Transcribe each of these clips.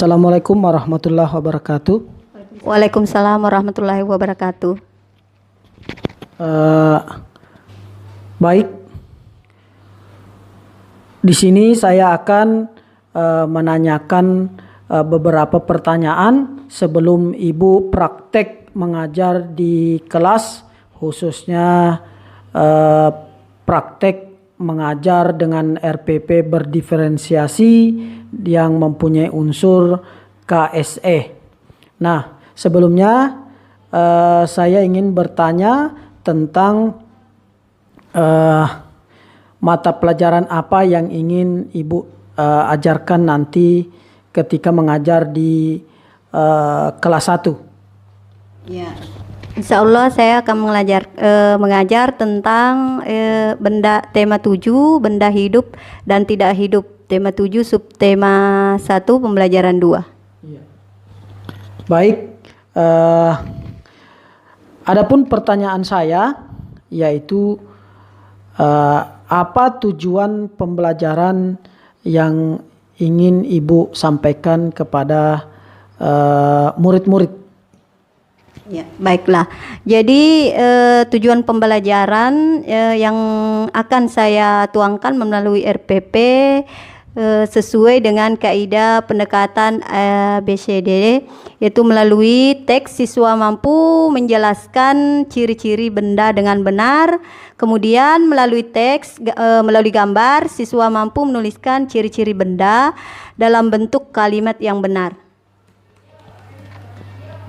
Assalamualaikum warahmatullahi wabarakatuh. Waalaikumsalam warahmatullahi wabarakatuh. Baik, di sini saya akan menanyakan beberapa pertanyaan sebelum Ibu praktek mengajar di kelas, khususnya praktek mengajar dengan RPP berdiferensiasi yang mempunyai unsur KSE. Nah, sebelumnya saya ingin bertanya tentang mata pelajaran apa yang ingin Ibu ajarkan nanti ketika mengajar di kelas 1. Ya. Insya Allah saya akan mengajar tentang tema 7, benda hidup dan tidak hidup. Tema 7, subtema 1, pembelajaran 2. Iya. Baik, adapun pertanyaan saya yaitu apa tujuan pembelajaran yang ingin Ibu sampaikan kepada murid-murid? Ya, baiklah. Jadi tujuan pembelajaran yang akan saya tuangkan melalui RPP sesuai dengan kaidah pendekatan ABCD, yaitu melalui teks siswa mampu menjelaskan ciri-ciri benda dengan benar, kemudian melalui teks melalui gambar siswa mampu menuliskan ciri-ciri benda dalam bentuk kalimat yang benar.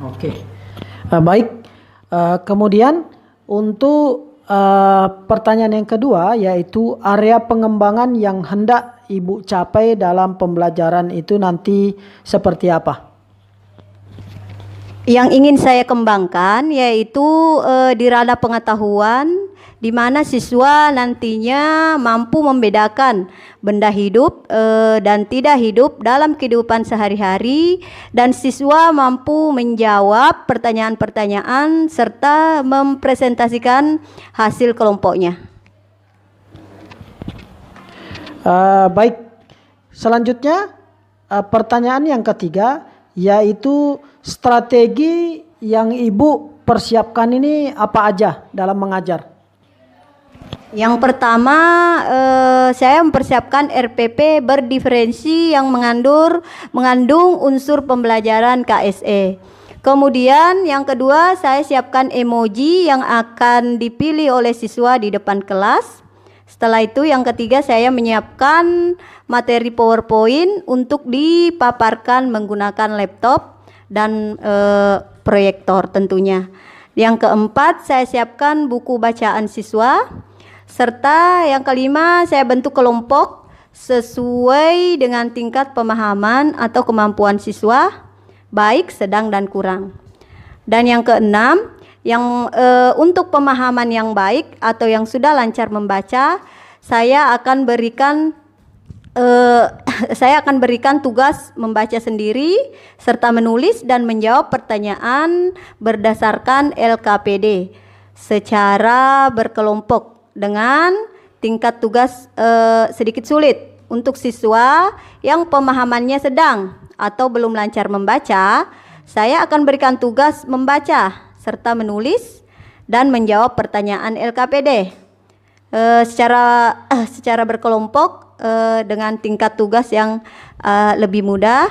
Oke. Baik, kemudian untuk pertanyaan yang kedua yaitu area pengembangan yang hendak Ibu capai dalam pembelajaran itu nanti seperti apa? Yang ingin saya kembangkan yaitu di ranah pengetahuan, di mana siswa nantinya mampu membedakan benda hidup dan tidak hidup dalam kehidupan sehari-hari, dan siswa mampu menjawab pertanyaan-pertanyaan serta mempresentasikan hasil kelompoknya. Baik, selanjutnya pertanyaan yang ketiga yaitu strategi yang Ibu persiapkan ini apa aja dalam mengajar? Yang pertama, saya mempersiapkan RPP berdiferensi yang mengandung unsur pembelajaran KSE. Kemudian yang kedua, saya siapkan emoji yang akan dipilih oleh siswa di depan kelas. Setelah itu yang ketiga, saya menyiapkan materi PowerPoint untuk dipaparkan menggunakan laptop dan proyektor tentunya. Yang keempat, saya siapkan buku bacaan siswa. Serta yang kelima, saya bentuk kelompok sesuai dengan tingkat pemahaman atau kemampuan siswa, baik, sedang, dan kurang. Dan yang keenam, untuk pemahaman yang baik atau yang sudah lancar membaca, saya akan berikan tugas membaca sendiri serta menulis dan menjawab pertanyaan berdasarkan LKPD secara berkelompok dengan tingkat tugas sedikit sulit. Untuk siswa yang pemahamannya sedang atau belum lancar membaca, saya akan berikan tugas membaca serta menulis dan menjawab pertanyaan LKPD secara berkelompok dengan tingkat tugas yang lebih mudah.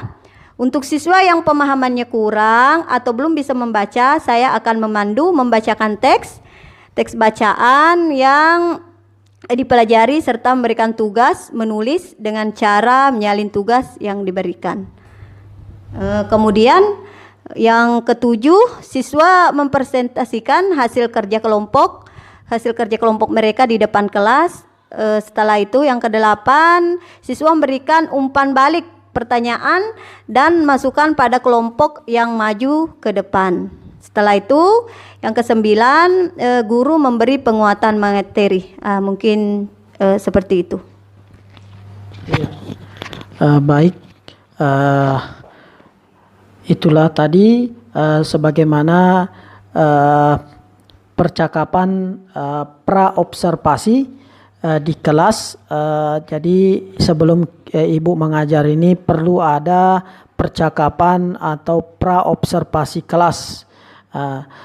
Untuk siswa yang pemahamannya kurang atau belum bisa membaca, saya akan memandu membacakan teks bacaan yang dipelajari serta memberikan tugas menulis dengan cara menyalin tugas yang diberikan. Kemudian yang ketujuh, siswa mempresentasikan hasil kerja kelompok mereka di depan kelas. Setelah itu yang kedelapan, siswa memberikan umpan balik pertanyaan dan masukan pada kelompok yang maju ke depan. Setelah itu yang kesembilan, guru memberi penguatan materi. Mungkin seperti itu. Baik, itulah tadi sebagaimana percakapan pra-observasi di kelas. Jadi sebelum Ibu mengajar ini perlu ada percakapan atau praobservasi kelas.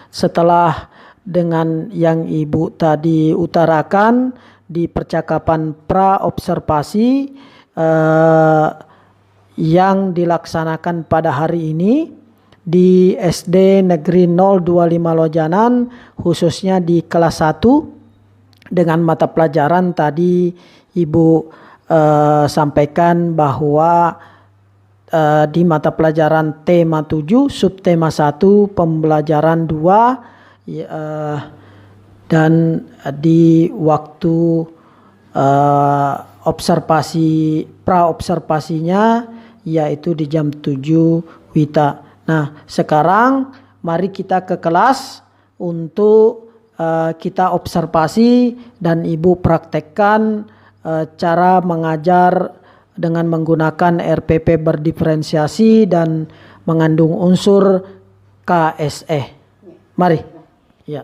Setelah dengan yang Ibu tadi utarakan di percakapan praobservasi yang dilaksanakan pada hari ini di SD Negeri 025 Lojanan, khususnya di kelas 1 dengan mata pelajaran tadi Ibu sampaikan bahwa di mata pelajaran tema 7 subtema 1 pembelajaran 2 dan di waktu observasi praobservasinya yaitu di jam 7 WITA. Nah, sekarang mari kita ke kelas untuk kita observasi dan Ibu praktekkan cara mengajar dengan menggunakan RPP berdiferensiasi dan mengandung unsur KSE. Mari. Ya.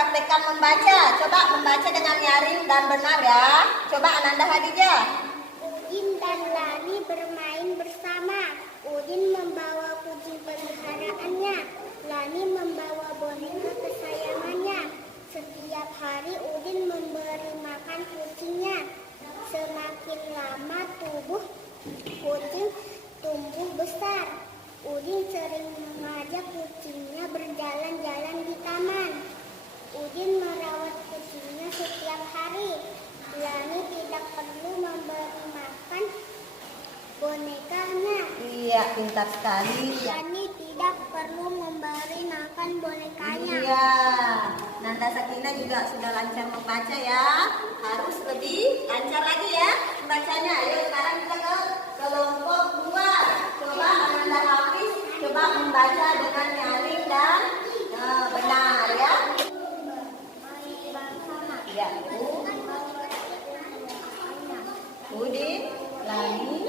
praktekkan membaca. Coba membaca dengan nyaring dan benar ya. Coba Ananda Hadijah. Udin dan Lani bermain bersama. Udin membawa kucing peliharaannya. Lani membawa boneka kesayangannya. Setiap hari Udin memberi makan kucingnya. Semakin lama tubuh kucing tumbuh besar. Udin sering mengajak kucingnya berjalan-jalan di taman. Udin merawat kucingnya setiap hari. Lani tidak perlu memberi makan bonekanya. Iya, pintar sekali. Lani tidak perlu memberi makan bonekanya. Iya. Nanda Sakina juga sudah lancar membaca ya. Harus lebih lancar lagi ya membacanya. Ayo sekarang kita ke kelompok 2. Coba Ananda Hafiz coba membaca dengan nyaring dan benar ya. Ya, Udin, Lani,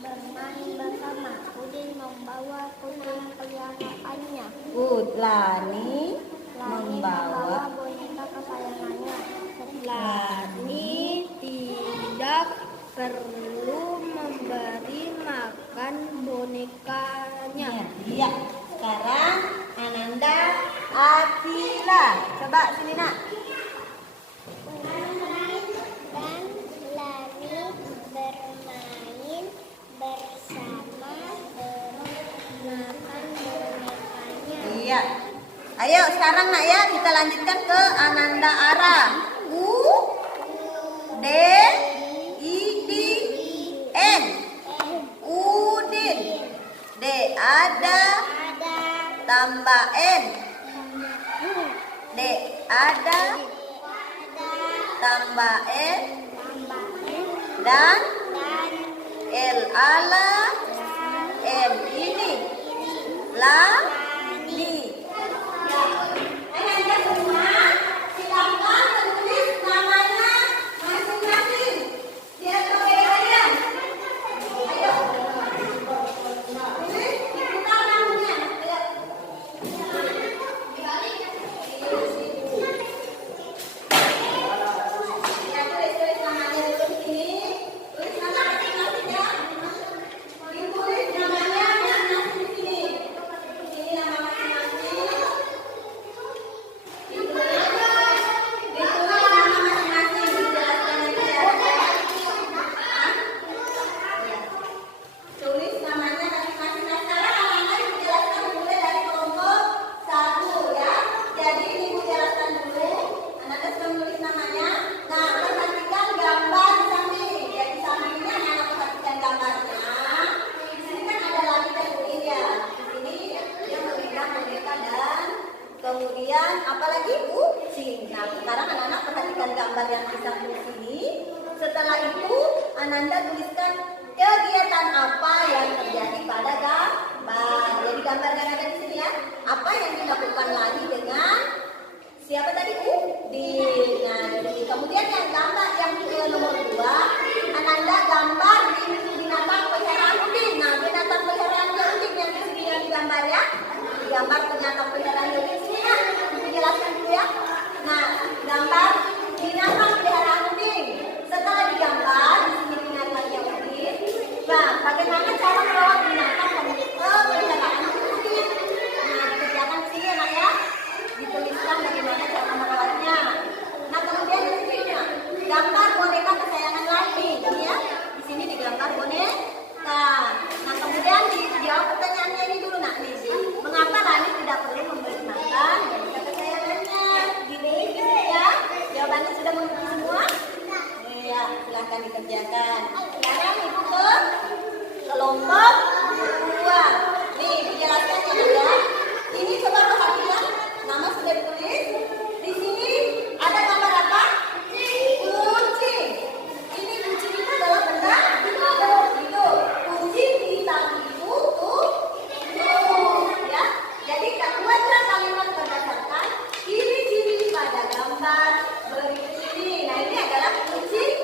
bermain bersama. Udin membawa kucing peliharaannya. Lani membawa boneka kesayangannya. Lani tidak perlu memberi makan bonekanya. Iya. Sekarang Ananda Atila. Coba sini nak. Dan Lani bermain bersama makan bonekanya. Iya. Ayo sekarang nak ya kita lanjutkan ke Ananda Ara. D I D N. Udin. D ada tambah N. D ada tambah N dan L ala N ini la ni. Anda semua silakan menulis namanya masing-masing. Siap kalian? Ayo. Tulis dibuka namanya. Ya, tulis namanya dulu di sini. Tulis nama masing-masing ya. Ditulis namanya masing-masing di sini. Ini nama masing-masing. Ditulis nama masing-masing. Dijelaskan nanti ya. Tulis namanya masing-masing. Nah, sekarang anak-anak dijelaskan mulai dari kelompok 1 ya. Jadi ini Ibu jelaskan dulu. Anak-anak sudah menulis namanya. Nah, perhatikan gambar di samping. Ya, di sampingnya anak perhatikan gambarnya. Di sini kan ada lagi dan Udin ya. Di sini dia memegang boneka dan kemudian apalagi kucing. Nah, sekarang anak-anak perhatikan gambar yang di samping sini. Setelah itu Ananda tuliskan kegiatan apa yang terjadi pada gambar. Jadi gambar yang ada di sini ya. Apa yang dilakukan lagi dengan siapa tadi? Udin. Nah, jadi kemudian yang gambar yang ke nomor 2, Ananda gambar di binatang peliharaan Udin. Nah, binatang peliharaan Udin yang di sini yang digambar ya. Digambar binatang peliharaan Udin sini ya. Dijelaskan dulu ya. Nah, gambar binatang peliharaan Udin. Setelah digambar di sini binatangnya Udin. Nah, bagaimana cara merawat binatang peliharaan Udin? Nah, dikerjakan di sini ya nak ya. Dituliskan bagaimana cara merawatnya. Nah, kemudian di sini ya, gambar boneka kesayangan Lani ya. Di sini digambar boneka. Nah, kemudian dijawab pertanyaannya ini dulu nak nih. Mengapa Lani tidak perlu memberi makan boneka kesayangannya? Gini ya. Jawabannya sudah mengerti semua? Iya, silahkan dikerjakan. Sekarang Ibu ke kelompok 2. Nih, dijelaskan ya. Ini coba perhatikan. Nama sudah ditulis. Di sini ada gambar apa? Kucing. Ini kucing itu adalah benda itu. Kucing hitam itu tuh ya. Jadi buatlah kalimat berdasarkan ciri-ciri pada gambar berikut ini. Nah, ini adalah kucing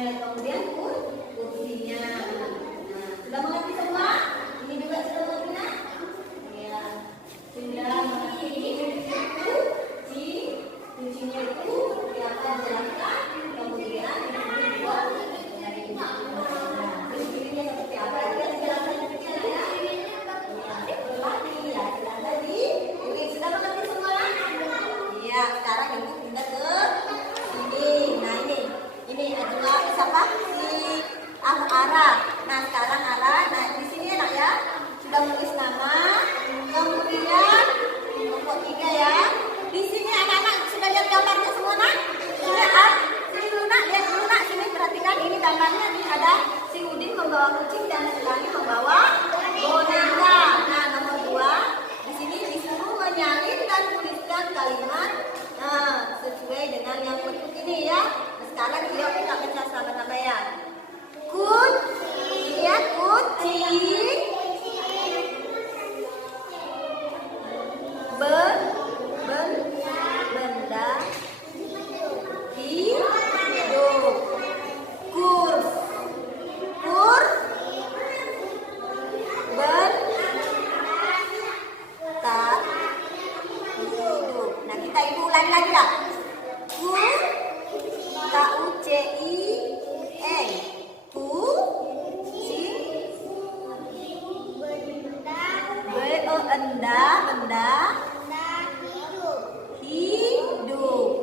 kemudian kursinya. Nah, sudah mengerti semua? Ini juga sudah mengerti, nak? Ya, sudah mengerti. Kuncinya itu seperti apa jelaskan. Kemudian ini juga dari kuncinya seperti apa? Kita jelaskan kecil ya. Lagi ya, tadi. Oke, sudah mengerti semua? Iya, sekarang ibu pindah ke sini. Nah ini adalah siapa? Si Ara. Nah sekarang Ara, nah di sini enak ya. Sudah menulis nama. Kemudian nomor 3 ya. Di sini anak-anak sudah lihat gambarnya semua nak? Lihat, sini dulu nak, lihat dulu nak. Sini perhatikan ini gambarnya. Ini ada si Udin membawa kucing dan si Lani membawa boneka. Nah nomor 2 di sini disuruh menyalin dan tuliskan kalimat sesuai dengan yang berikut ini ya. Nah, sekarang yuk kita baca sama-sama ya. Lihat kucing. Benda hidup. Kur bentar hidup. Nah kita ibu ulangi lagi lah. KUCIN. Kucing. Benda hidup.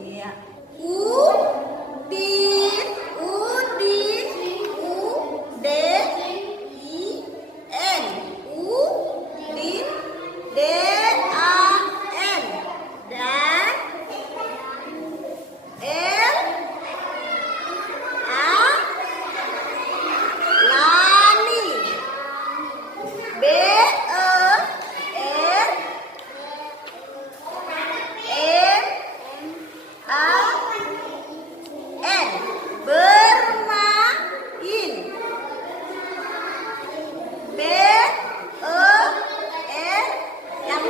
Iya. Udin. Udin. DAN. Dan Lani. Bermain. Yang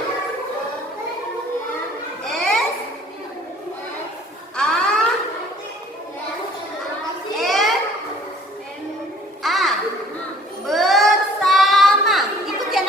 bersama. Ikut ya.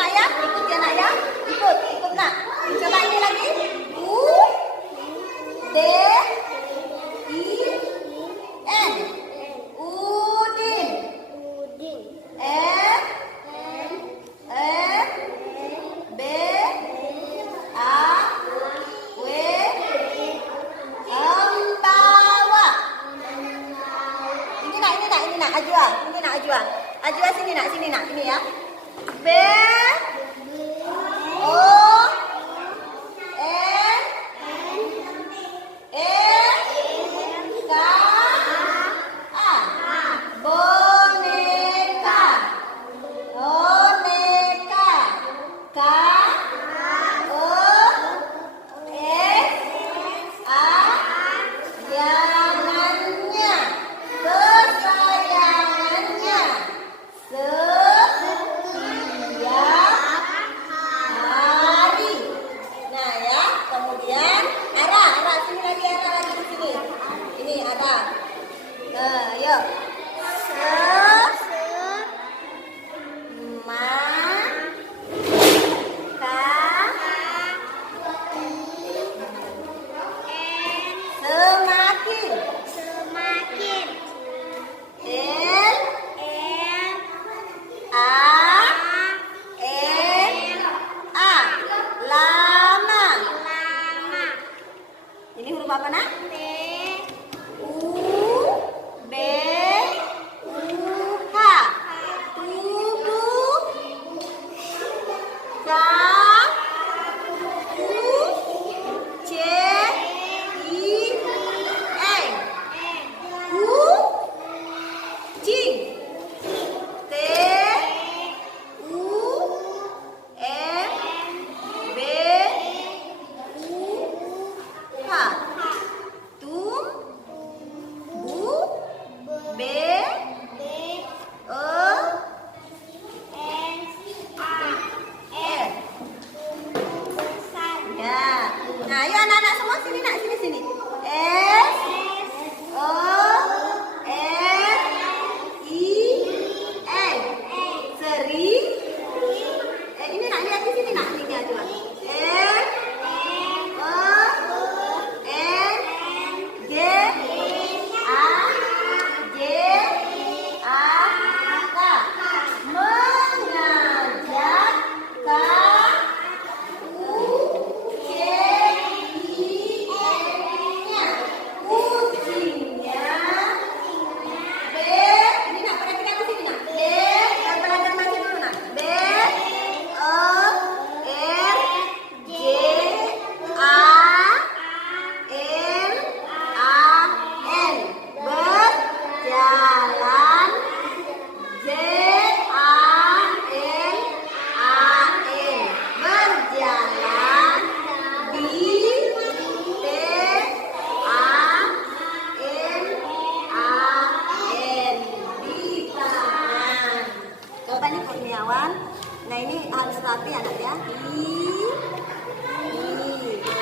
Nah ini harus rapi anak ya.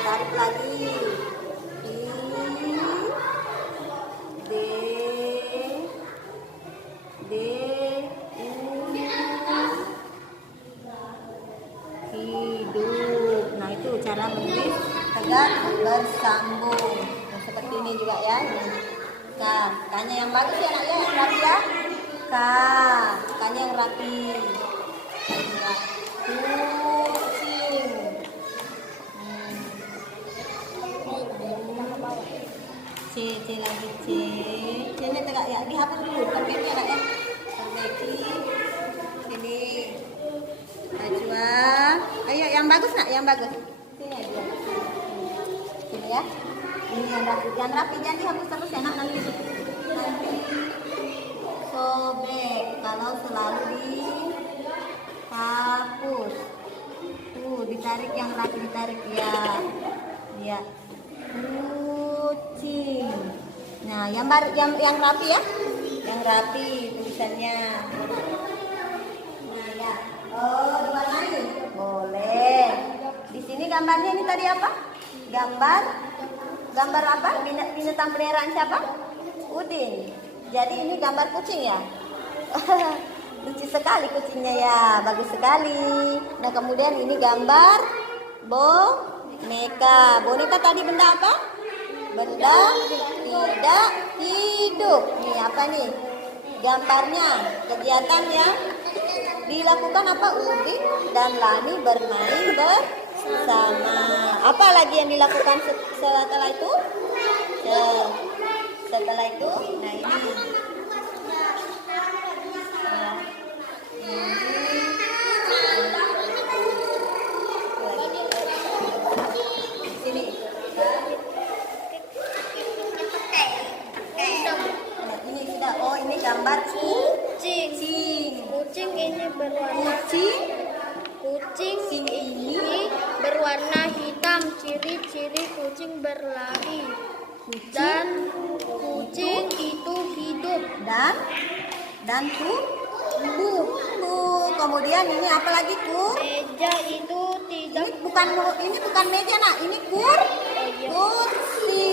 Tarik lagi. D, D, hidup. Nah itu cara menulis tegak bersambung. Nah, seperti ini juga ya. K-nya yang bagus ya anak ya, yang rapi ya. K-nya yang rapi. Kucing. C lagi C. C-nya tegak ya, dihapus dulu. Perbaiki anak ya. Perbaiki. Sini. Najwa. Ayo yang bagus nak, yang bagus. Sini aja. Sini ya. Ini yang rapi, jangan dihapus terus ya nak, nanti sobek. Kalau selalu dihapus. Ditarik yang rapi, ditarik ya. Ya. Kucing. Nah, yang rapi ya. Yang rapi tulisannya. Nah, ya. Oh, diwarnai. Boleh. Di sini gambarnya ini tadi apa? Gambar apa? Binatang peliharaan siapa? Udin. Jadi ini gambar kucing ya. Lucu sekali kucingnya ya, bagus sekali. Nah kemudian ini gambar boneka. Boneka tadi benda apa? Benda tidak hidup. Nih apa nih? Gambarnya kegiatan yang dilakukan apa? Udin dan Lani bermain bersama. Apa lagi yang dilakukan setelah itu? Setelah itu, nah ini. Sini. Ini sudah. Oh, ini gambar kucing. Kucing ini berwarna Kucing ini berwarna hitam. Ciri-ciri kucing berlari. Dan kucing itu hidup dan tumbuh. Kemudian ini apa lagi meja itu tidak ini bukan meja nak, ini kursi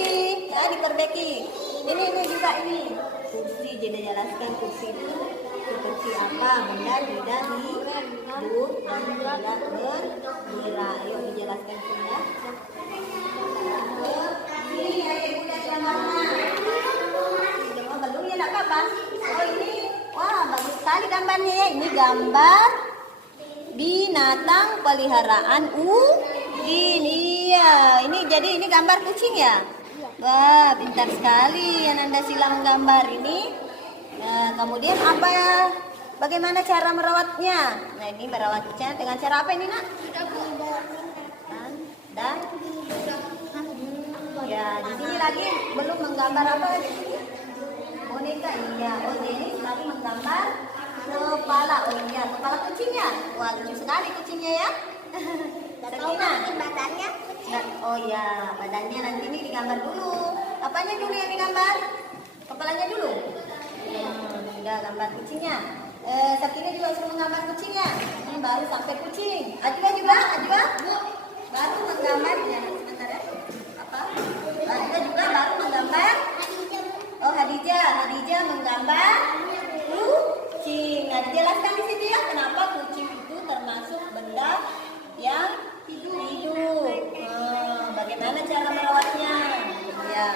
ya, diperbaiki. Ini juga ini kursi. Jadi jelaskan kursi itu seperti apa, benda tidak hidup dan tidak bergerak. Ayo dijelaskan ya. Ini ayo udah gambarnya. Oh, belum ya nak apa? Oh ini, wah bagus sekali gambarnya ya. Ini gambar binatang peliharaan Udin. Iya, ini gambar kucing ya. Wah, pintar sekali Ananda Sila menggambar ini. Nah, kemudian apa ya? Bagaimana cara merawatnya? Nah, ini merawatnya dengan cara apa ini nak? Dan ya, di sini lagi belum menggambar apa di sini? Boneka. Iya. Oh, ini lagi menggambar kepala. Oh iya, kepala kucingnya. Wah, lucu sekali kucingnya ya. Sakina. Badannya Oh iya, badannya nanti ini digambar dulu. Apanya dulu yang digambar? Kepalanya dulu. Sudah gambar kucingnya. Sakina juga suruh menggambar kucingnya. Ini baru sampai kucing. Ajwa juga, baru menggambarnya. Sebentar ya. Kita juga baru menggambar. Oh, Hadijah menggambar kucing. Nah, dijelaskan di situ ya kenapa kucing itu termasuk benda yang hidup. Bagaimana cara merawatnya? Ya.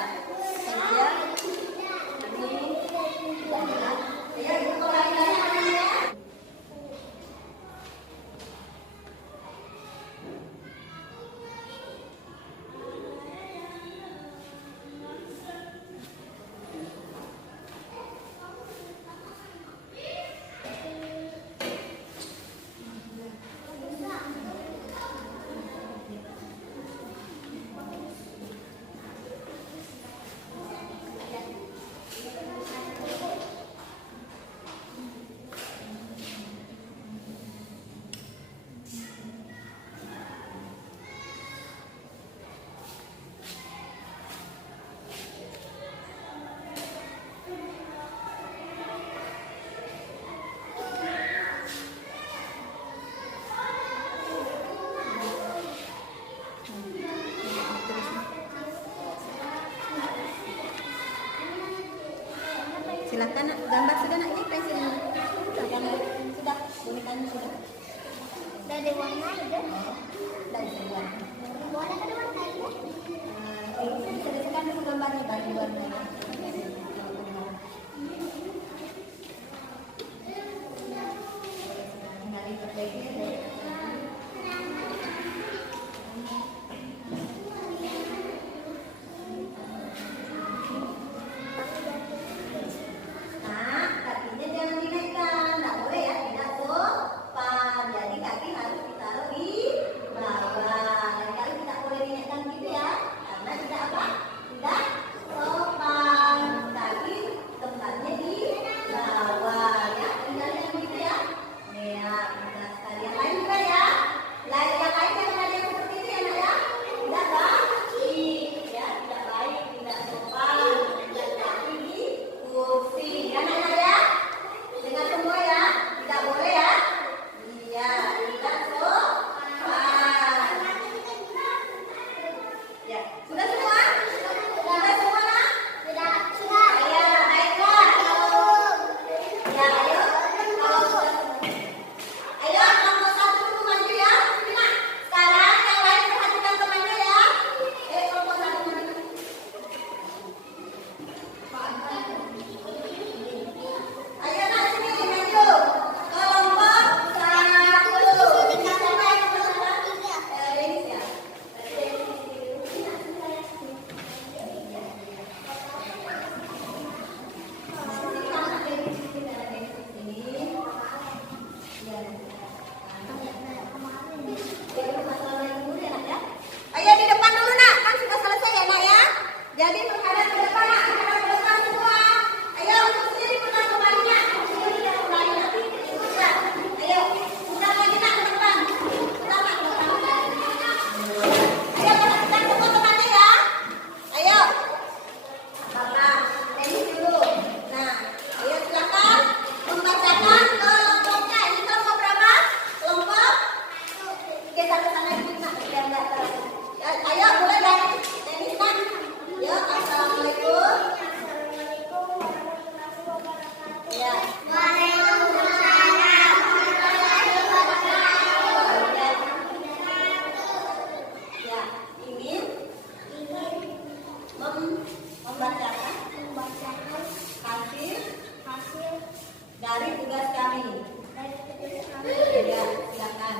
silakan nak. Gambar sudah nak ya, pensilnya. Sudah gambar. Sudah, bonekanya sudah. Udah diwarna itu. Dari sebelah. Warna kedua tadi. Bisa disekan dulu gambarnya dari warnanya. Dari perbaiki. Dari tugas kami. Ya, silakan.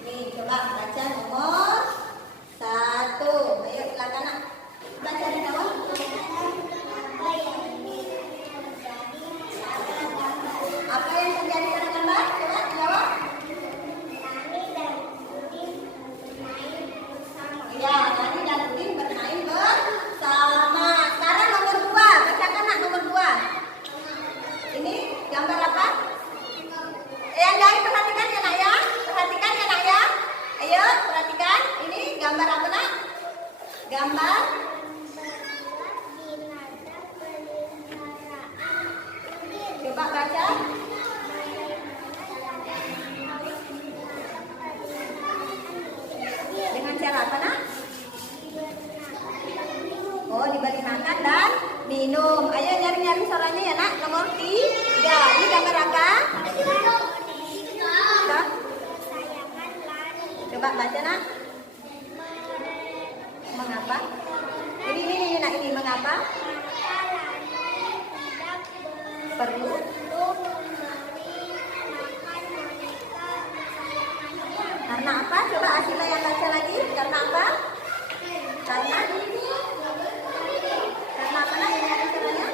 Nih, coba baca nomor 1. Ayo silakan nak. Baca di bawah. Apa yang terjadi pada gambar? Coba jawab. Ya, Nani dan Udin bermain bersama. Sekarang nomor 2. Bacakan nak nomor 2. Ini gambar apa? Yang lain perhatikan ya nak ya. Perhatikan ya nak ya. Ayo perhatikan. Ini gambar apa nak? Gambar coba baca. Dengan cara apa nak? Oh, diberi makan dan minum. Ayo nyari-nyari suaranya ya nak. Nomor 3. Ini gambar apa? Coba baca nak. Mengapa? Ini nak, ini mengapa? Perlu. Karena apa? Coba Asila yang baca lagi. Karena apa? Karena apa nak? Ini ada caranya.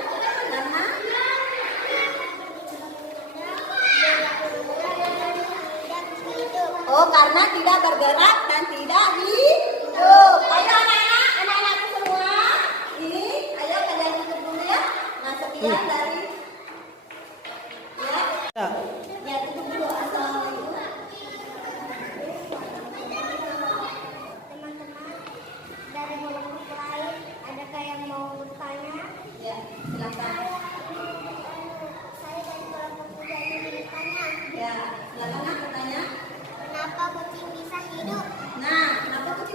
Karena tidak bergerak dan tidak hidup. Ayo anak-anakku semua. Ini, ayo kalian tutup dulu ya. Nah, sekian dari Ya. ya tutup dulu. Assalamualaikum. Teman-teman, dari kelompok lain adakah yang mau bertanya? Ya, silakan. Saya dari kelompok 3 ingin bertanya. Ya, silakan nak bertanya. Kenapa kucing bisa hidup? Nah, kenapa kucing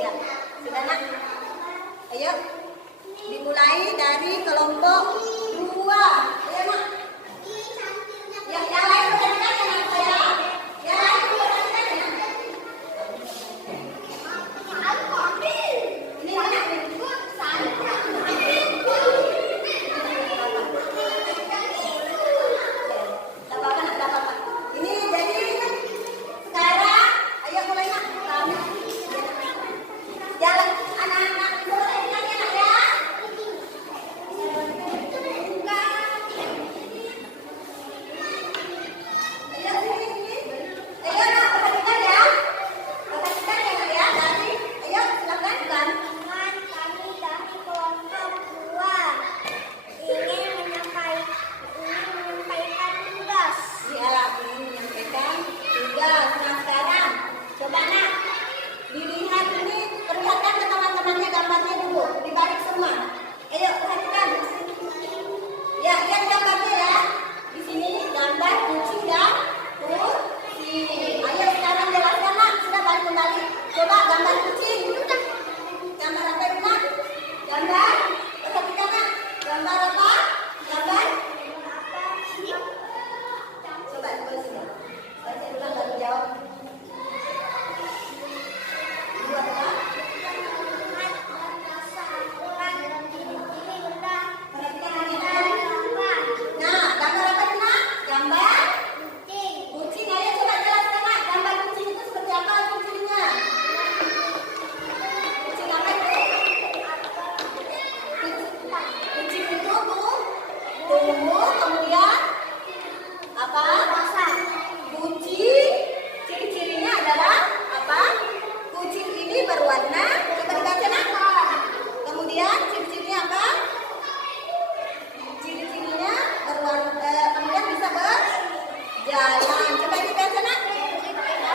Ya, sudah nak. Ayo, dimulai dari kelompok 2. Ayo nak. Yang lain perhatikan dengan saya. Yang lain perhatikan dengan saya. Ini mana? Ini jadi sekarang ayo mulai nak. Jalan anak-anak perhatikan ya nak ya. Ayo sini. Ayo nak perhatikan ya. Perhatikan ya nak ya. Dari ayo silakan kan. Teman kami dari kelompok 2 ingin menyampaikan tugas. Ya, ingin menyampaikan tugas. Nah sekarang coba nak dilihat ini, perlihatkan ke teman-temannya gambarnya dulu, dibalik semua. Ayo perhatikan. Ya, lihat gambarnya ya. Di sini gambar kucing dan kursi. Ayo sekarang jelaskan nak, sudah balik kembali. Coba gambar kucing. Gambar apa itu nak? Gambar. Perhatikan nak. Gambar apa? Gambar. Coba boleh sini. Saya ulang baru jawab. Dua apa? Perhatikan lagi. Nah, gambar apa itu nak? Gambar kucing. Ayo coba jelaskan nak. Gambar kucing itu seperti apa kucingnya? Kucing apa itu? Kucing itu tumbuh, kemudian apa? Kucing ciri-cirinya adalah apa? Kucing ini berwarna, coba dibaca nak. Kemudian ciri-cirinya apa? Ciri-cirinya berwarna, kemudian bisa berjalan. Coba dibaca nak.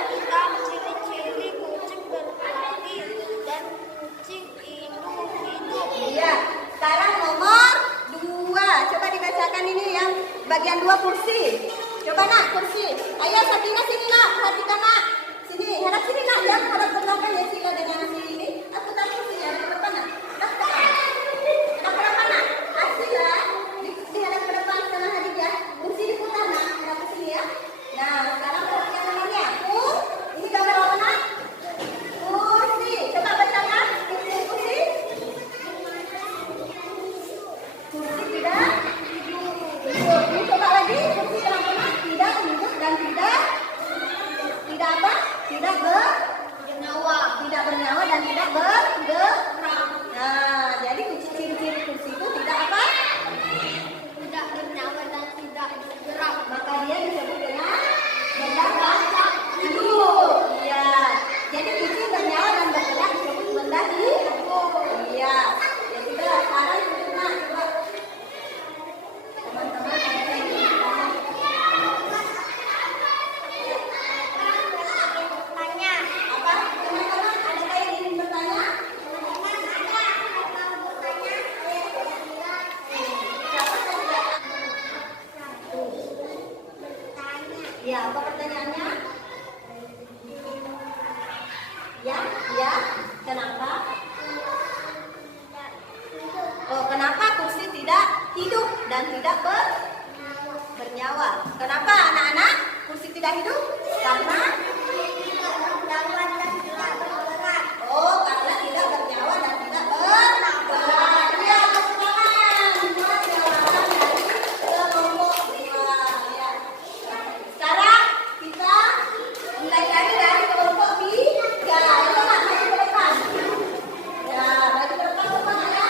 Hitam, ciri-ciri kucing berlari dan kucing itu hidup. Iya. Sekarang nomor 2. Coba dibacakan ini yang bagian 2 kursi. Coba nak kursi. Ayo Sabrina sini nak. Perhatikan nak. Sini. Hadap sini nak. Jangan hadap ke belakang ya Sila dengan si ini. Aku tak kursi ya. Hadap ke depan nak. Hadap ke depan. Hadap ke depan nak. Sila. Di hadap ke depan sana hadir ya. Kursi diputar nak. Hadap ke sini ya. Nah sekarang perhatikan namanya. Ini gambar apa nak? Kursi. Coba bacakan. Kursi. Kursi tidak hidup. Ini coba lagi. Kursi kenapa nak? Tidak hidup dan tidak apa? Tidak bernyawa. Tidak bernyawa dan tidak bergerak. Nah, jadi ciri-ciri kursi itu tidak apa? Tidak bernyawa dan tidak bergerak. Maka dia disebut dengan benda tak hidup. Iya. Jadi kucing bernyawa dan bergerak disebut benda hidup. Iya. Ya sudah, sekarang duduk nak. Coba. Teman-teman ada yang ingin bertanya? Apa? Teman-teman ada yang ingin bertanya? Siapa saja? Ya, apa pertanyaannya? Ya, ya. Kenapa? Oh, kenapa kursi tidak hidup dan tidak bernyawa? Kenapa anak-anak kursi tidak hidup? Karena oh, karena tidak bernyawa dan tidak bergerak. Ya, tepuk tangan. Semua jawaban dari kelompok 2. Ya. Sekarang kita mulai lagi dari kelompok 3. Ayo nak maju ke depan. Ya, maju ke depan semua ya.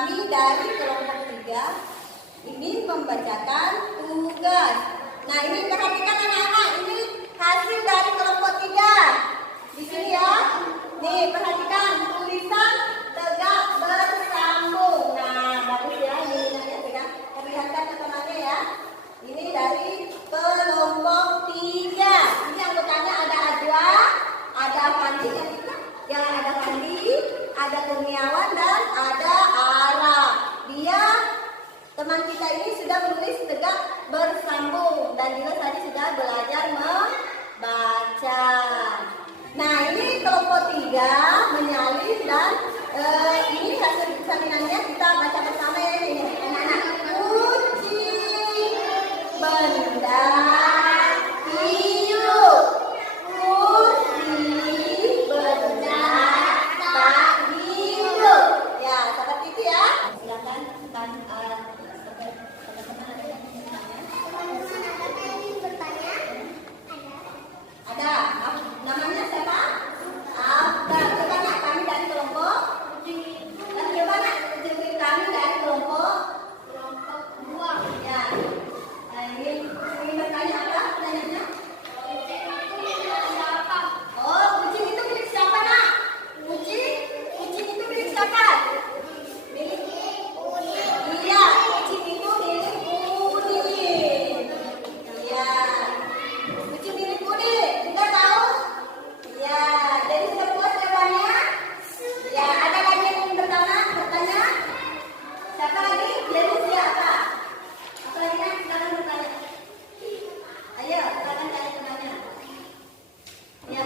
kami dari kelompok 3 ingin membacakan tugas. Nah, ini perhatikan anak-anak, ini hasil dari kelompok 3. Di sini ya. Nih, perhatikan tulisan tegak bersambung. Nah, bagus ya, ini ya, kita perlihatkan teman-teman ya. Ini dari kelompok 3. Ini anggotanya ada Ajwa, ada Fandi, ya ada Fandi, ada Kurniawan dan ada Ara. Dia teman kita ini sudah menulis tegak bersambung dan juga tadi sudah belajar membaca. Nah, ini kelompok 3 menyalin dan ini hasil salinannya kita baca bersama ya ini anak-anak. Kucing, benda, hidup, kursi, benda, tak hidup. Ya, seperti itu ya. Silakan teman-teman ada yang ingin bertanya. Ada. Namanya siapa? Abdul. Coba nak kami dari kelompok. Dan coba nak kami dari kelompok 2. Ya. Ini bertanya apa? Pertanyaannya? Oh, kucing itu milik siapa nak? Kucing itu milik siapa? Milik Udin. Iya, kucing itu milik Udin. Iya. Kucing milik Udin. Kita tahu? Ya, jadi sudah puas jawabannya? Ya, ada lagi yang ingin bertanya? Siapa lagi? Jadi siapa? Apa lagi nak? Silakan bertanya. Ayo, silakan tanya temannya. Ya,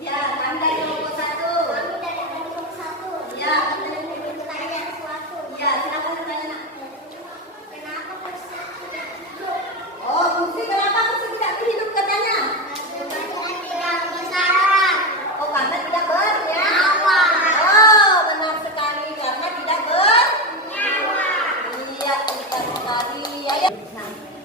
ya, kami dari kelompok 1. Ya, ya, silakan bertanya nak. Oh, Kusi, kenapa Kusi tidak hidup katanya? Oh, karena tidak bernyawa. Oh, benar sekali, karena tidak bernyawa. Iya, tidak sekali. Ayo.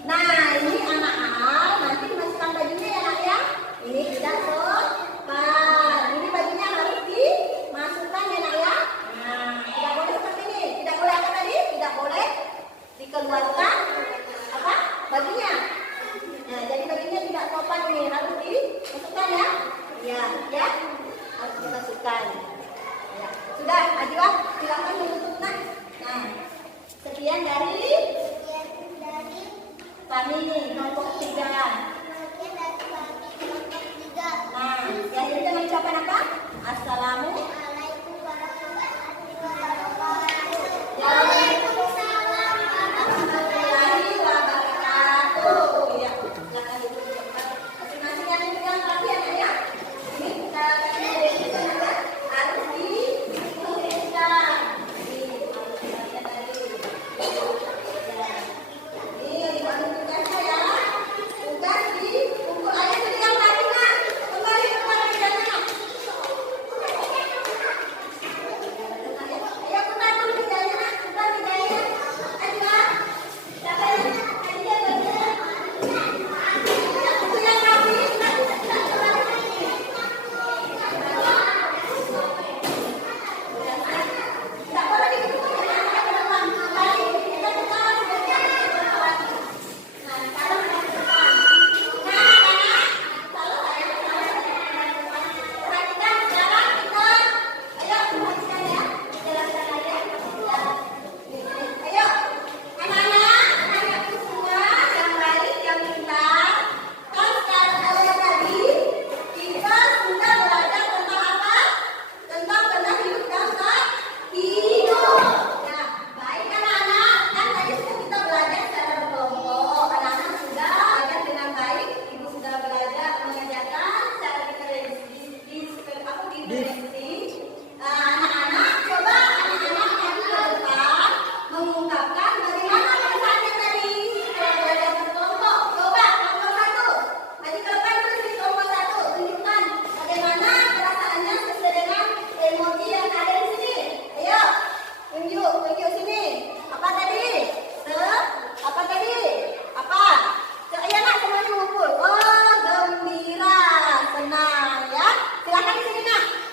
Nah, ini anak-anak nanti dimasukkan bajunya ya nak ya. Ini tidak sopan. Ini bajunya harus dimasukkan ya nak ya. Nah, tidak boleh seperti ini. Tidak boleh apa tadi? Tidak boleh dikeluarkan apa? Bajunya. Nah, jadi bajunya tidak sopan ini harus dimasukkan ya. Ya, ya. Harus dimasukkan. Ya. Sudah, Ajwa, silakan menutup nak. Nah, sekian dari kami kelompok 3. Nah, ya jadi dengan ucapan apa? Assalamualaikum warahmatullahi wabarakatuh. Ya, silakan diucapkan. Masing-masing yang pegang latihan ya. Ini kita harus dituliskan.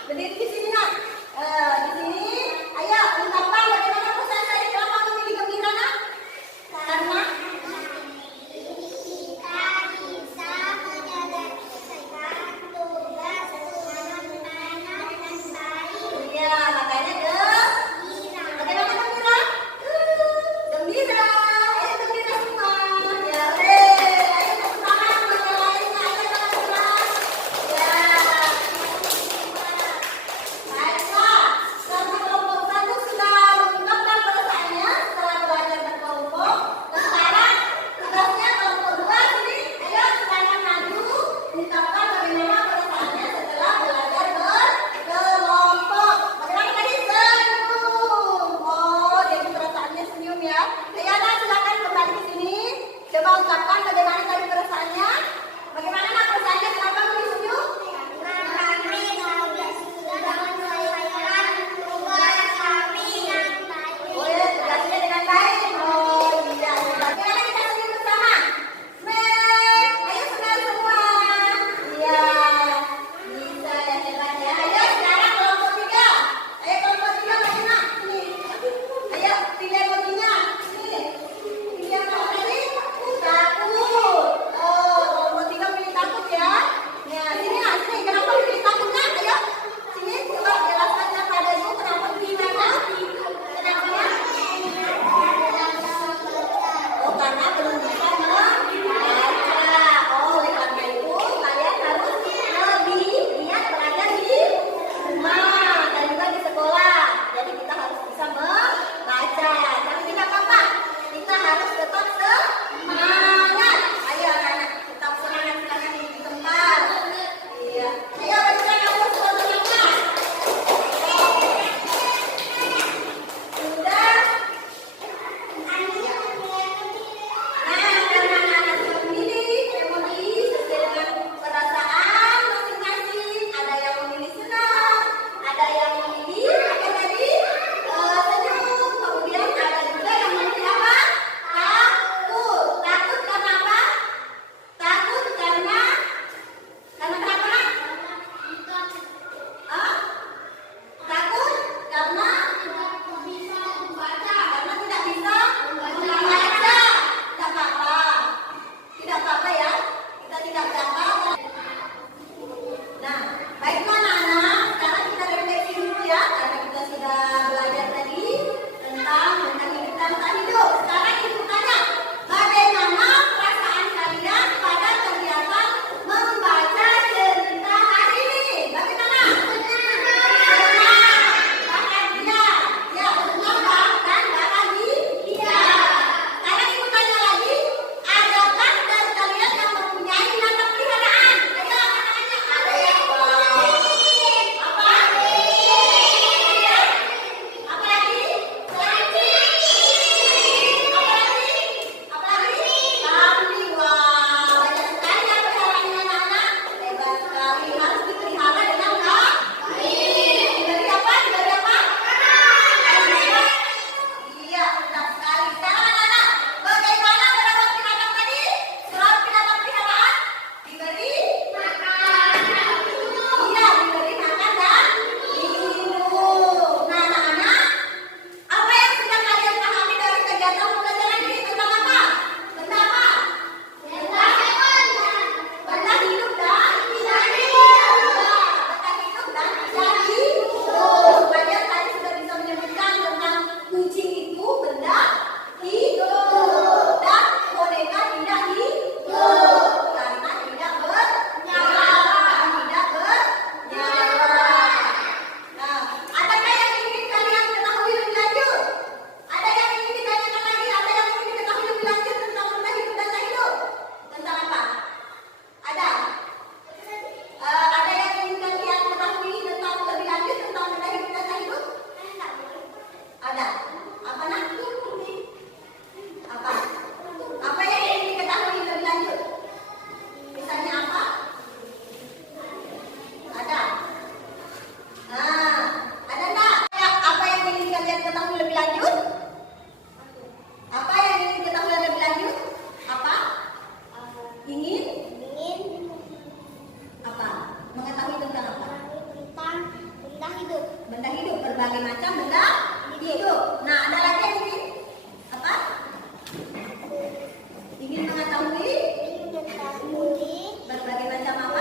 Berdiri berbagai macam benda hidup. Nah, ada lagi yang ingin apa? Ingin mengetahui berbagai macam apa?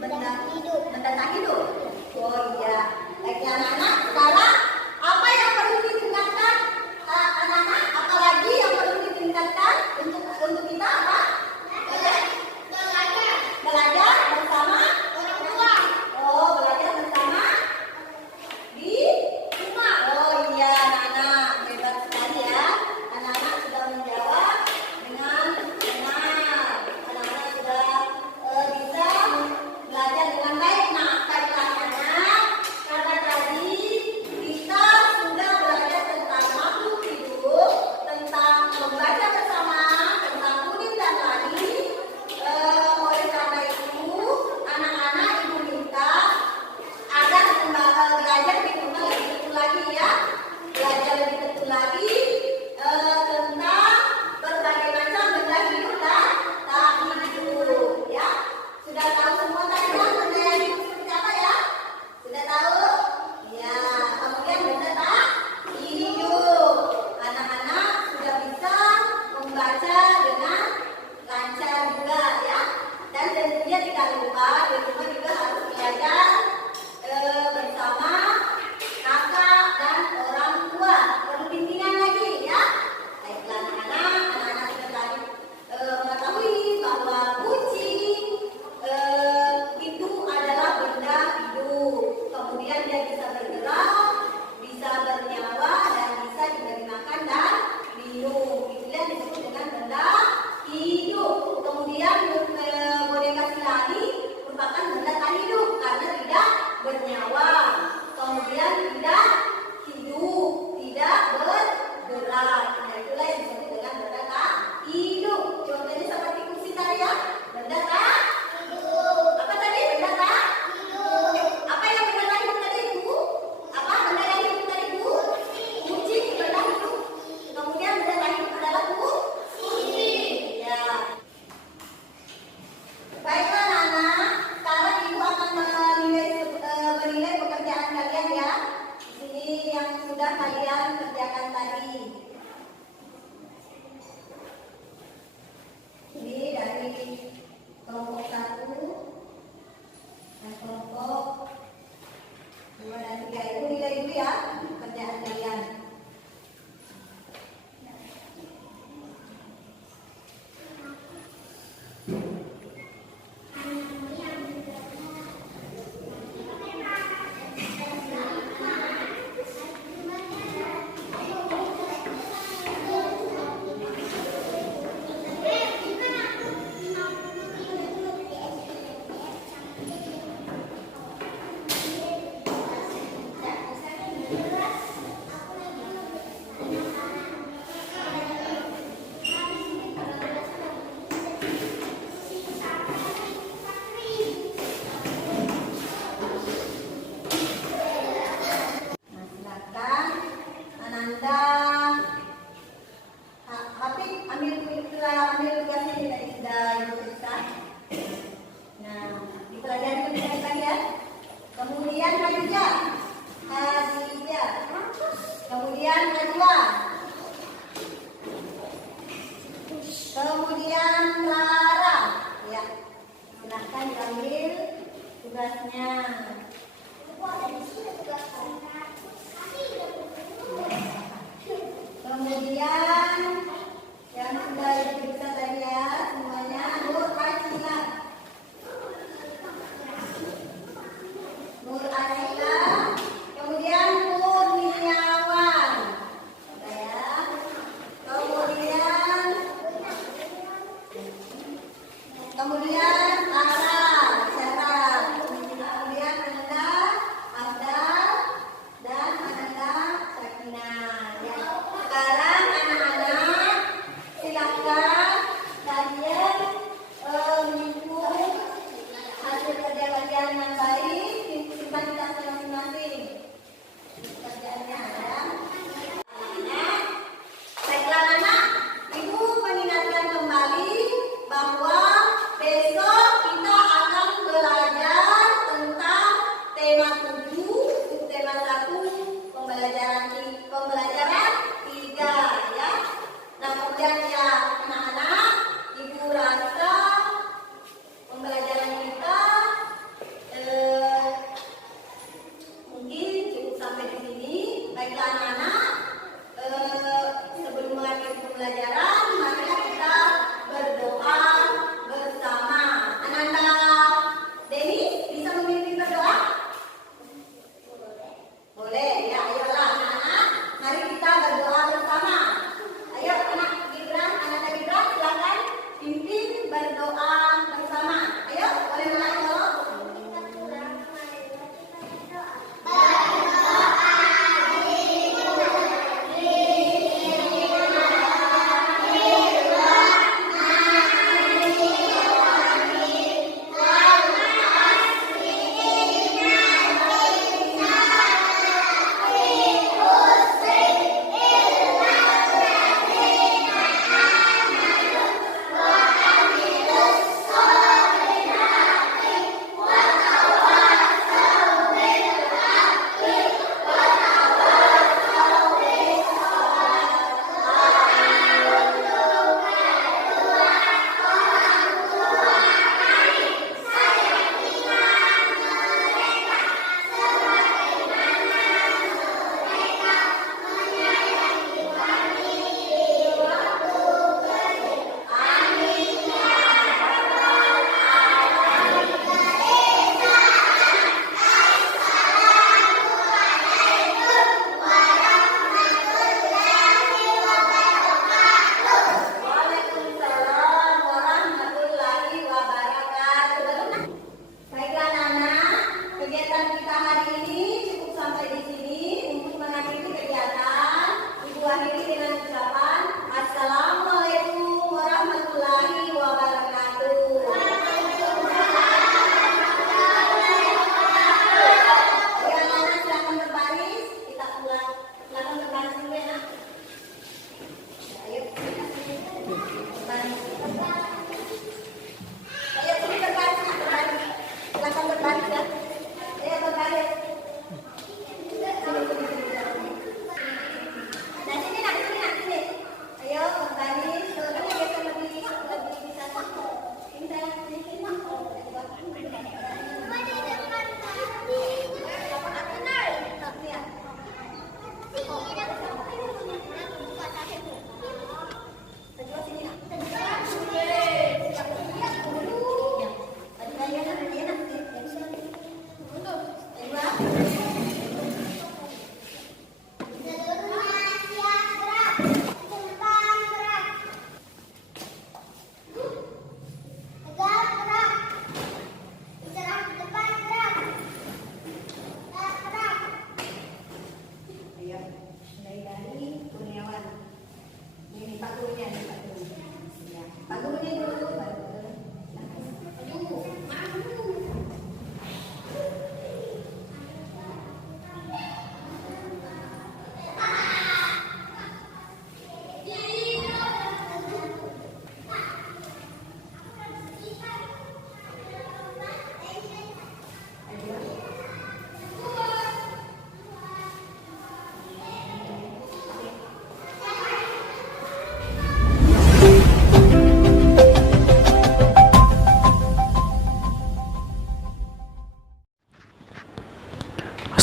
Benda hidup. Benda tak hidup. Oh iya. Baiklah anak-anak, sekarang apa yang perlu ditingkatkan anak-anak? Apalagi yang perlu ditingkatkan untuk kita apa? Belajar bersama orang tua. Oh, belajar bersama di rumah. Oh iya, anak-anak hebat sekali ya. Anak-anak sudah menjawab dengan benar. Anak-anak sudah bisa belajar dengan baik. Nah, baiklah anak, karena tadi kita sudah belajar tentang makhluk hidup, tentang membaca bersama, tentang kuning dan lari. Oleh karena itu, anak-anak ibu minta agar belajar di rumah lebih betul lagi ya, belajar lebih betul lagi tentang berbagai macam benda hidup dan tak hidup ya. Sudah tahu semua tadi kan benda yang hidup seperti apa ya? Sudah tahu? Ya, kemudian benda tak hidup. Anak-anak sudah bisa membaca dengan lancar juga ya. Dan tentunya tidak lupa di rumah juga harus belajar bersama kakak dan orang tua. Perlu bimbingan lagi ya. Baiklah anak-anak sudah tadi mengetahui bahwa kucing itu adalah benda hidup. Kemudian dia bisa bergerak, bisa bernyawa, dan bisa juga dimakan dan minum. Itu yang disebut dengan benda hidup. Kemudian boneka silani merupakan benda tak hidup karena tidak bernyawa. Kemudian tidak hidup, tidak bergerak. Nah, itulah yang disebut dengan benda tak hidup. Contohnya seperti kursi tadi ya, benda tak hidup. Apa tadi benda tak hidup? Apa yang benda tak hidup tadi Bu? Apa benda yang hidup tadi Bu? Kucing benda hidup. Kemudian benda tak hidup adalah kucing. Ya. Baiklah anak, sekarang ibu akan menilai pekerjaan kalian ya. Di sini yang sudah kalian kerjakan tadi. Ini dari kelompok 1 dan kelompok 2 dan 3. Ibu nilai dulu ya pekerjaan kalian. Kemudian Najwa. Kemudian Clara. Ya. Silahkan diambil tugasnya. Kemudian yang sudah diperiksa tadi ya semuanya Nur Aisha. Nur Aisha. Kemudian Kurniawan. Sudah ya. Kemudian Sarah. Kemudian kegiatan kita hari ini cukup sampai di sini. Untuk mengakhiri kegiatan, Ibu akhiri dengan ucapan Assalamualaikum warahmatullahi wabarakatuh. Yang mana silakan berbaris, kita ulang. Silakan berbaris dulu ya, Nak. Ayo, berbaris. Ayo, sini berbaris, Nak, berbaris. Silakan berbaris ya. Ayo berbaris. Nah, sini Nak, sini Nak, sini. Ayo berbaris. Kalau ini biasa lebih bisa satu. Ini saya sini Nak.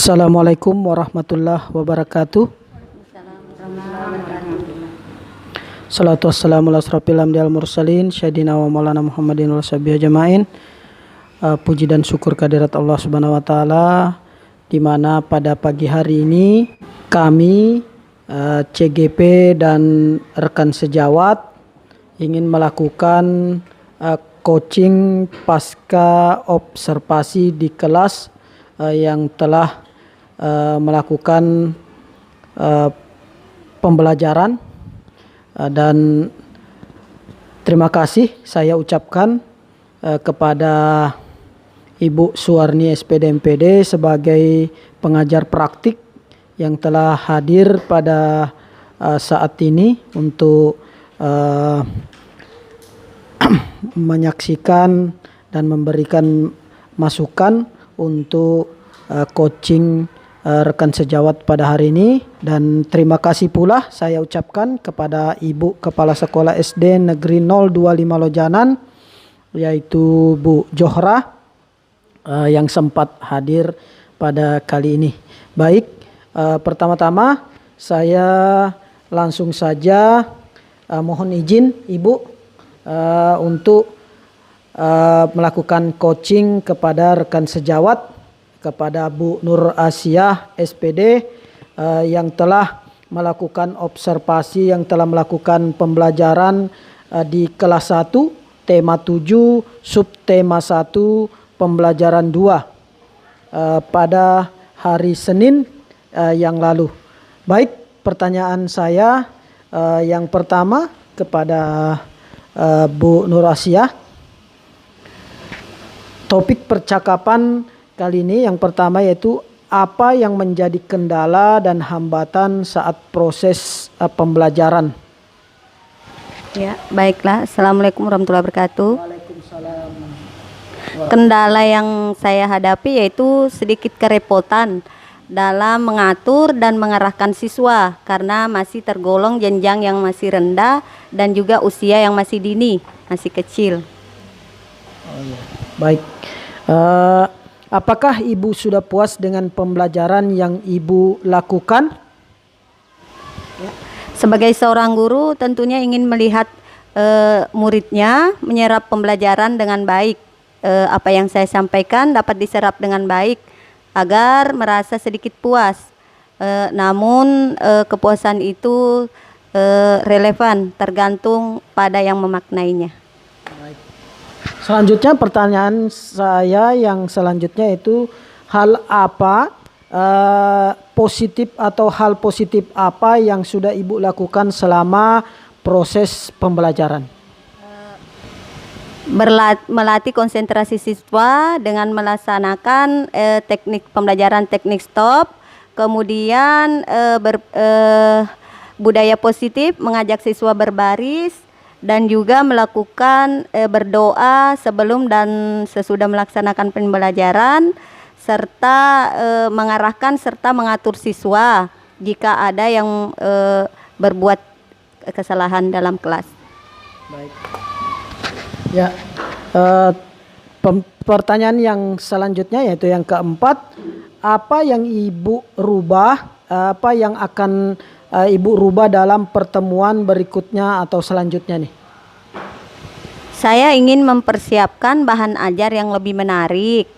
Assalamualaikum warahmatullahi wabarakatuh. Salatu wassalamu ala asrofil anbiya'i wal mursalin Sayyidina wa maulana Muhammadin wa sahbihi ajma'in. Puji dan syukur kehadirat Allah Subhanahu wa taala, di mana pada pagi hari ini kami CGP dan rekan sejawat ingin melakukan coaching pasca observasi di kelas yang telah melakukan pembelajaran, dan terima kasih saya ucapkan kepada Ibu Suwarni SPD MPD sebagai pengajar praktik yang telah hadir pada saat ini untuk menyaksikan dan memberikan masukan untuk coaching rekan sejawat pada hari ini. Dan terima kasih pula saya ucapkan kepada Ibu Kepala Sekolah SD Negeri 025 Lojanan, yaitu Bu Johra, yang sempat hadir pada kali ini. Baik, pertama-tama saya langsung saja mohon izin Ibu untuk melakukan coaching kepada rekan sejawat, kepada Bu Nur Asiah SPD yang telah melakukan observasi, yang telah melakukan pembelajaran di kelas 1 tema 7 subtema 1 pembelajaran 2 pada hari Senin yang lalu. Baik, pertanyaan saya yang pertama kepada Bu Nur Asiah. Topik percakapan kali ini yang pertama yaitu apa yang menjadi kendala dan hambatan saat proses pembelajaran. Ya, baiklah. Assalamualaikum warahmatullahi wabarakatuh. Waalaikumsalam. Kendala yang saya hadapi yaitu sedikit kerepotan dalam mengatur dan mengarahkan siswa karena masih tergolong jenjang yang masih rendah dan juga usia yang masih dini, masih kecil. Baik. Apakah Ibu sudah puas dengan pembelajaran yang Ibu lakukan? Sebagai seorang guru tentunya ingin melihat muridnya menyerap pembelajaran dengan baik. Apa yang saya sampaikan dapat diserap dengan baik agar merasa sedikit puas. Namun kepuasan itu relevan tergantung pada yang memaknainya. Selanjutnya pertanyaan saya yang selanjutnya itu hal apa positif atau hal positif apa yang sudah Ibu lakukan selama proses pembelajaran? Melatih konsentrasi siswa dengan melaksanakan teknik pembelajaran teknik stop, kemudian budaya positif, mengajak siswa berbaris, dan juga melakukan berdoa sebelum dan sesudah melaksanakan pembelajaran, serta mengarahkan serta mengatur siswa jika ada yang berbuat kesalahan dalam kelas. Baik. Ya, pertanyaan yang selanjutnya yaitu yang keempat, apa yang Ibu rubah, apa yang akan Ibu rubah dalam pertemuan berikutnya atau selanjutnya nih? Saya ingin mempersiapkan bahan ajar yang lebih menarik,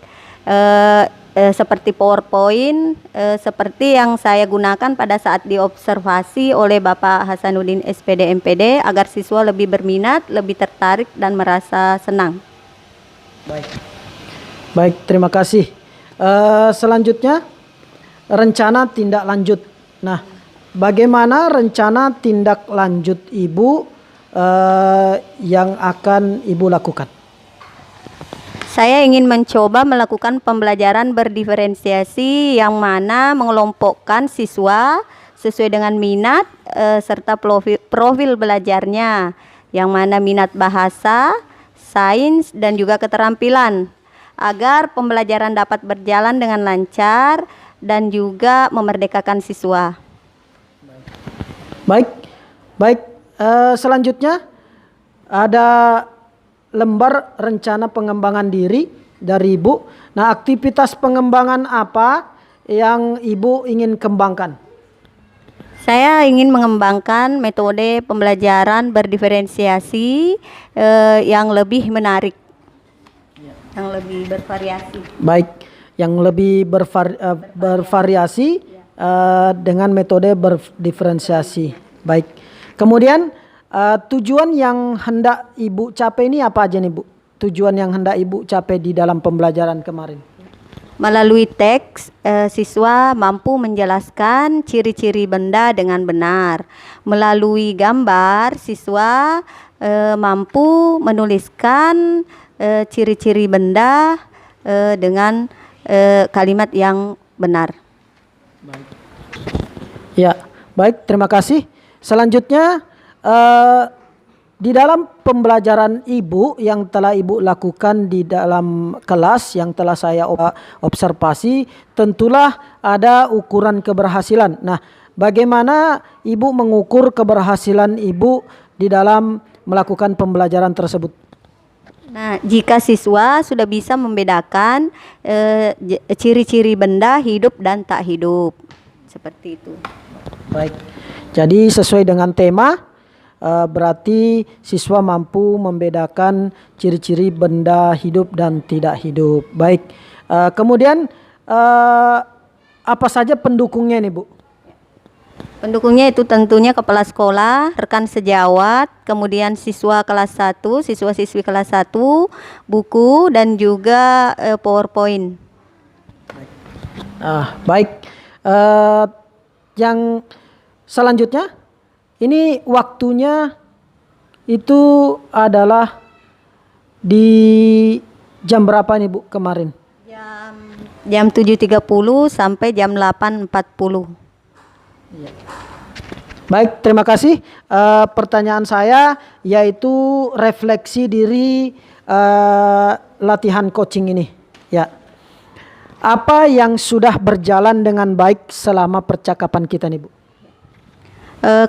seperti PowerPoint, seperti yang saya gunakan pada saat diobservasi oleh Bapak Hasanuddin SPD MPD, agar siswa lebih berminat, lebih tertarik, dan merasa senang. Baik, terima kasih. Selanjutnya, rencana tindak lanjut. Nah, bagaimana rencana tindak lanjut Ibu yang akan Ibu lakukan? Saya ingin mencoba melakukan pembelajaran berdiferensiasi yang mana mengelompokkan siswa sesuai dengan minat serta profil belajarnya, yang mana minat bahasa, sains, dan juga keterampilan, agar pembelajaran dapat berjalan dengan lancar dan juga memerdekakan siswa. Baik. Selanjutnya ada lembar rencana pengembangan diri dari Ibu. Nah, aktivitas pengembangan apa yang Ibu ingin kembangkan? Saya ingin mengembangkan metode pembelajaran berdiferensiasi yang lebih menarik, yang lebih bervariasi. Baik, yang lebih bervariasi dengan metode berdiferensiasi. Baik. Kemudian tujuan yang hendak Ibu capai ini apa aja nih Bu? Tujuan yang hendak Ibu capai di dalam pembelajaran kemarin? Melalui teks, siswa mampu menjelaskan ciri-ciri benda dengan benar. Melalui gambar, siswa mampu menuliskan ciri-ciri benda dengan kalimat yang benar. Ya, baik, terima kasih. Selanjutnya, di dalam pembelajaran Ibu yang telah Ibu lakukan di dalam kelas yang telah saya observasi, tentulah ada ukuran keberhasilan. Nah, bagaimana Ibu mengukur keberhasilan Ibu di dalam melakukan pembelajaran tersebut? Nah, jika siswa sudah bisa membedakan ciri-ciri benda hidup dan tak hidup, seperti itu. Baik, jadi sesuai dengan tema, berarti siswa mampu membedakan ciri-ciri benda hidup dan tidak hidup. Baik, kemudian apa saja pendukungnya nih Bu? Pendukungnya itu tentunya kepala sekolah, rekan sejawat, kemudian siswa kelas 1, siswa-siswi kelas 1, buku, dan juga PowerPoint. Baik, yang selanjutnya, ini waktunya itu adalah di jam berapa nih Bu kemarin? Jam 7.30 sampai jam 8.40. Baik, terima kasih. Pertanyaan saya yaitu refleksi diri latihan coaching ini. Ya, apa yang sudah berjalan dengan baik selama percakapan kita nih Bu?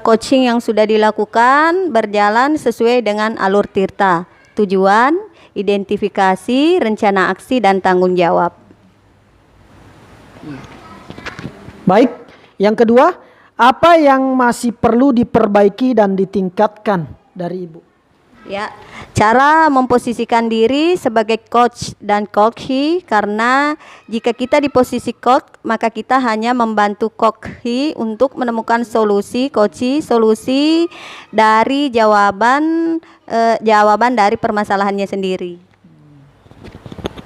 Coaching yang sudah dilakukan berjalan sesuai dengan alur Tirta, tujuan, identifikasi, rencana aksi, dan tanggung jawab. Baik, yang kedua, apa yang masih perlu diperbaiki dan ditingkatkan dari Ibu? Ya, cara memposisikan diri sebagai coach dan coachee, karena jika kita di posisi coach, maka kita hanya membantu coachee untuk menemukan solusi dari jawaban dari permasalahannya sendiri.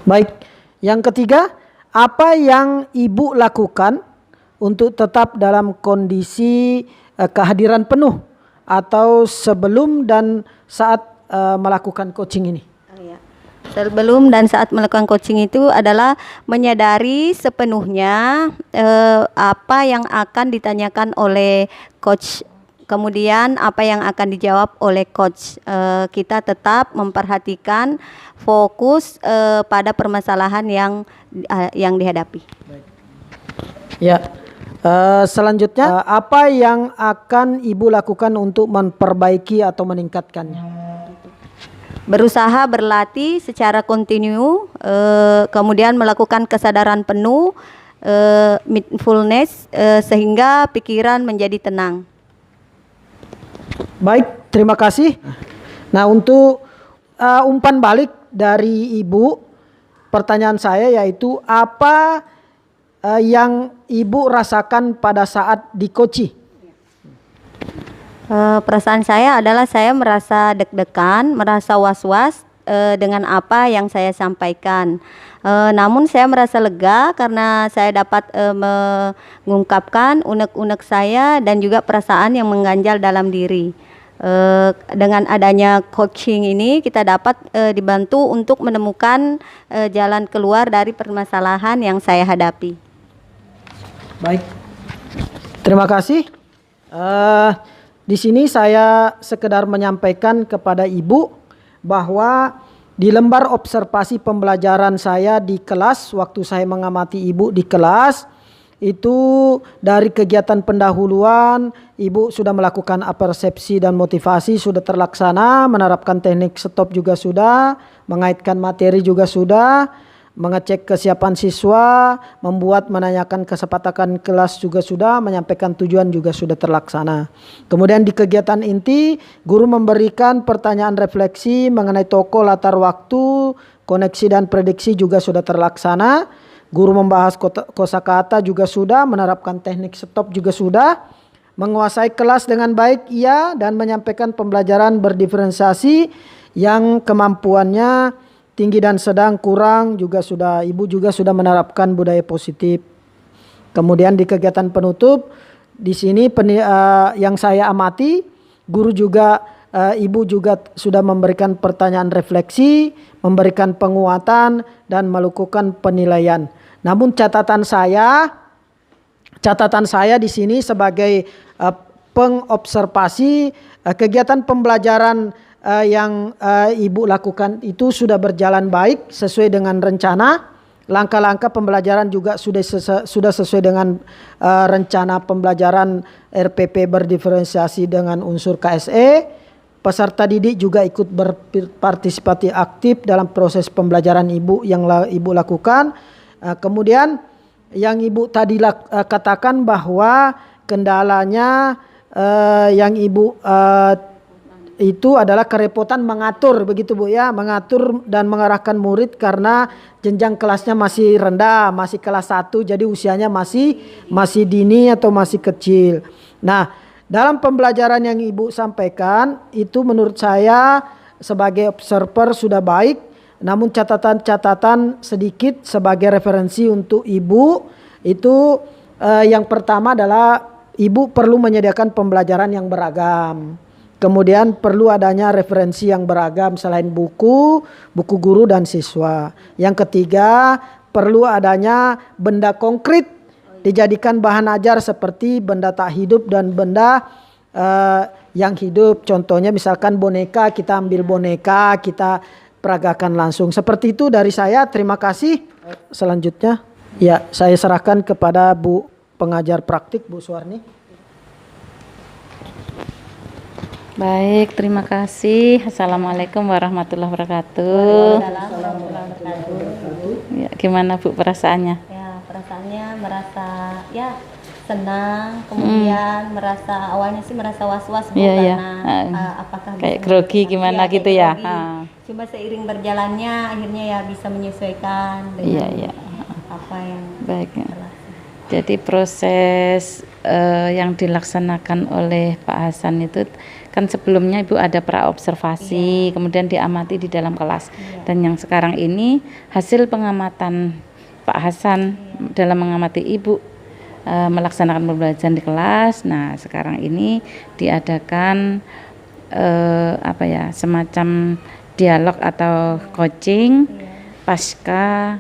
Baik, yang ketiga, apa yang Ibu lakukan untuk tetap dalam kondisi kehadiran penuh atau sebelum dan saat melakukan coaching ini? Sebelum dan saat melakukan coaching itu adalah menyadari sepenuhnya apa yang akan ditanyakan oleh coach, kemudian apa yang akan dijawab oleh coach. Kita tetap memperhatikan fokus pada permasalahan yang dihadapi. Ya, selanjutnya apa yang akan Ibu lakukan untuk memperbaiki atau meningkatkannya? Berusaha berlatih secara kontinu, kemudian melakukan kesadaran penuh, mindfulness, sehingga pikiran menjadi tenang. Baik, terima kasih. Nah, untuk umpan balik dari Ibu, pertanyaan saya yaitu apa yang Ibu rasakan pada saat di coaching? Perasaan saya adalah saya merasa deg-degan, merasa was-was dengan apa yang saya sampaikan. Namun saya merasa lega karena saya dapat mengungkapkan unek-unek saya dan juga perasaan yang mengganjal dalam diri. Dengan adanya coaching ini kita dapat dibantu untuk menemukan jalan keluar dari permasalahan yang saya hadapi. Baik, terima kasih. Di sini saya sekedar menyampaikan kepada Ibu bahwa di lembar observasi pembelajaran saya di kelas, waktu saya mengamati Ibu di kelas, itu dari kegiatan pendahuluan, Ibu sudah melakukan apersepsi dan motivasi sudah terlaksana, menerapkan teknik stop juga sudah, mengaitkan materi juga sudah, mengecek kesiapan siswa, membuat menanyakan kesepakatan kelas juga sudah, menyampaikan tujuan juga sudah terlaksana. Kemudian di kegiatan inti, guru memberikan pertanyaan refleksi mengenai tokoh, latar waktu, koneksi dan prediksi juga sudah terlaksana. Guru membahas kosakata juga sudah, menerapkan teknik stop juga sudah, menguasai kelas dengan baik iya, dan menyampaikan pembelajaran berdiferensiasi yang kemampuannya tinggi dan sedang kurang juga sudah. Ibu juga sudah menerapkan budaya positif. Kemudian di kegiatan penutup, di sini yang saya amati, guru juga, Ibu juga sudah memberikan pertanyaan refleksi, memberikan penguatan dan melakukan penilaian. Namun catatan saya di sini sebagai pengobservasi kegiatan pembelajaran yang Ibu lakukan itu sudah berjalan baik sesuai dengan rencana. Langkah-langkah pembelajaran juga sudah sesuai dengan rencana pembelajaran RPP berdiferensiasi dengan unsur KSE. Peserta didik juga ikut berpartisipasi aktif dalam proses pembelajaran Ibu yang Ibu lakukan. Kemudian yang Ibu tadi katakan bahwa kendalanya yang Ibu itu adalah kerepotan mengatur, begitu Bu ya, mengatur dan mengarahkan murid karena jenjang kelasnya masih rendah, masih kelas 1, jadi usianya masih dini atau masih kecil. Nah, dalam pembelajaran yang Ibu sampaikan itu menurut saya sebagai observer sudah baik, namun catatan-catatan sedikit sebagai referensi untuk Ibu itu yang pertama adalah Ibu perlu menyediakan pembelajaran yang beragam. Kemudian perlu adanya referensi yang beragam selain buku guru dan siswa. Yang ketiga, perlu adanya benda konkret dijadikan bahan ajar seperti benda tak hidup dan benda yang hidup. Contohnya misalkan boneka, kita ambil boneka, kita peragakan langsung. Seperti itu dari saya, terima kasih. Selanjutnya, ya saya serahkan kepada Bu pengajar praktik, Bu Suwarni. Baik, terima kasih. Assalamualaikum warahmatullahi wabarakatuh. Ya, gimana Bu perasaannya? Ya, perasaannya merasa ya senang, kemudian merasa awalnya sih merasa was-was Bu, karena apakah kayak bisa grogi gimana gitu ya. Cuma seiring berjalannya akhirnya ya bisa menyesuaikan dengan apa yang baik. Jadi proses yang dilaksanakan oleh Pak Hasan itu kan sebelumnya Ibu ada praobservasi, kemudian diamati di dalam kelas, dan yang sekarang ini hasil pengamatan Pak Hasan dalam mengamati Ibu melaksanakan pembelajaran di kelas. Nah, sekarang ini diadakan semacam dialog atau coaching pasca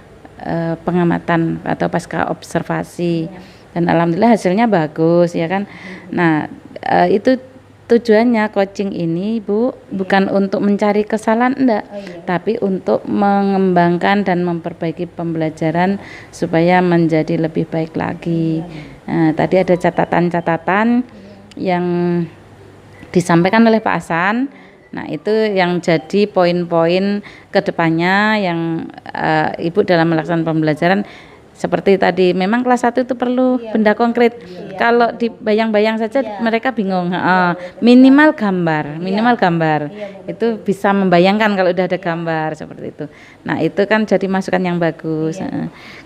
pengamatan atau pasca observasi, dan alhamdulillah hasilnya bagus ya kan. Nah, itu tujuannya coaching ini Bu, bukan untuk mencari kesalahan enggak, tapi untuk mengembangkan dan memperbaiki pembelajaran supaya menjadi lebih baik lagi. Nah, tadi ada catatan-catatan yang disampaikan oleh Pak Hasan. Nah, itu yang jadi poin-poin kedepannya yang Ibu dalam melaksanakan pembelajaran. Seperti tadi, memang kelas 1 itu perlu benda konkret. Kalau dibayang-bayang saja mereka bingung. Minimal gambar, itu bisa membayangkan kalau udah ada gambar seperti itu. Nah, itu kan jadi masukan yang bagus.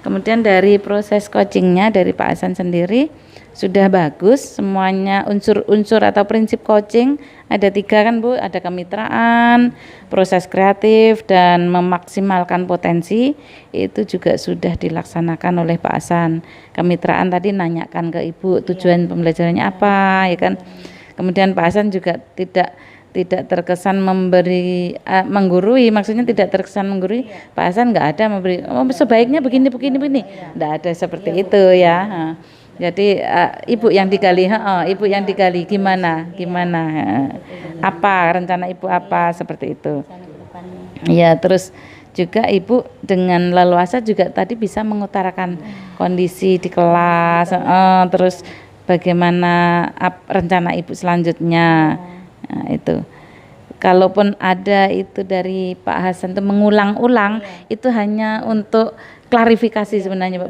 Kemudian dari proses coachingnya dari Pak Hasan sendiri sudah bagus semuanya. Unsur-unsur atau prinsip coaching ada 3 kan Bu, ada kemitraan, proses kreatif, dan memaksimalkan potensi. Itu juga sudah dilaksanakan oleh Pak Hasan. Kemitraan tadi nanyakan ke Ibu tujuan pembelajarannya apa ya kan. Kemudian Pak Hasan juga tidak terkesan menggurui, maksudnya tidak terkesan menggurui. Pak Hasan nggak ada memberi sebaiknya begini, nggak ada seperti itu ya. Jadi Ibu yang digali, gimana, apa rencana Ibu apa seperti itu. Ya, terus juga Ibu dengan leluasa juga tadi bisa mengutarakan kondisi di kelas, terus bagaimana rencana Ibu selanjutnya. Nah, itu. Kalaupun ada itu dari Pak Hasan itu mengulang-ulang, itu hanya untuk klarifikasi sebenarnya,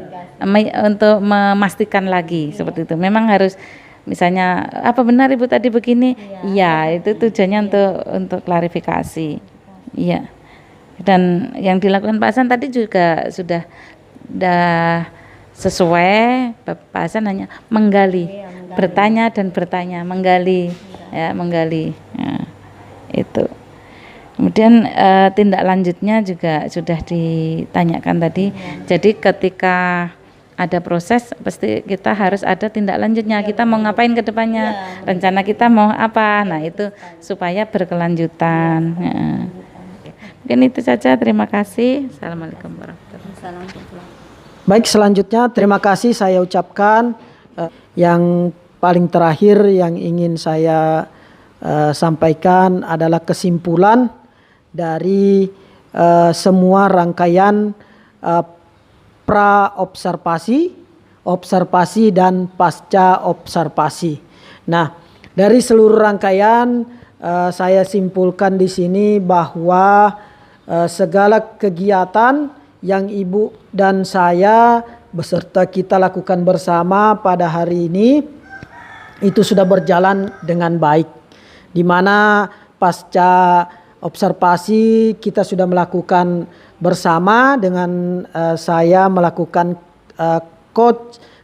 untuk memastikan lagi seperti itu. Memang harus misalnya apa benar Ibu tadi begini? Iya, itu tujuannya untuk klarifikasi. Iya. Dan yang dilakukan Pak Hasan tadi juga sudah sesuai. Pak Hasan hanya menggali, bertanya dan bertanya, menggali. Ya. Itu. Kemudian tindak lanjutnya juga sudah ditanyakan tadi. Jadi ketika ada proses pasti kita harus ada tindak lanjutnya. Kita mau ngapain ke depannya? Rencana kita mau apa? Nah, itu supaya berkelanjutan. Mungkin itu saja. Terima kasih. Assalamualaikum warahmatullahi wabarakatuh. Baik, selanjutnya terima kasih saya ucapkan. Yang paling terakhir yang ingin saya sampaikan adalah kesimpulan dari semua rangkaian pra-observasi, observasi, dan pasca observasi. Nah, dari seluruh rangkaian saya simpulkan di sini bahwa segala kegiatan yang Ibu dan saya beserta kita lakukan bersama pada hari ini itu sudah berjalan dengan baik. Di mana pasca observasi kita sudah melakukan bersama dengan saya melakukan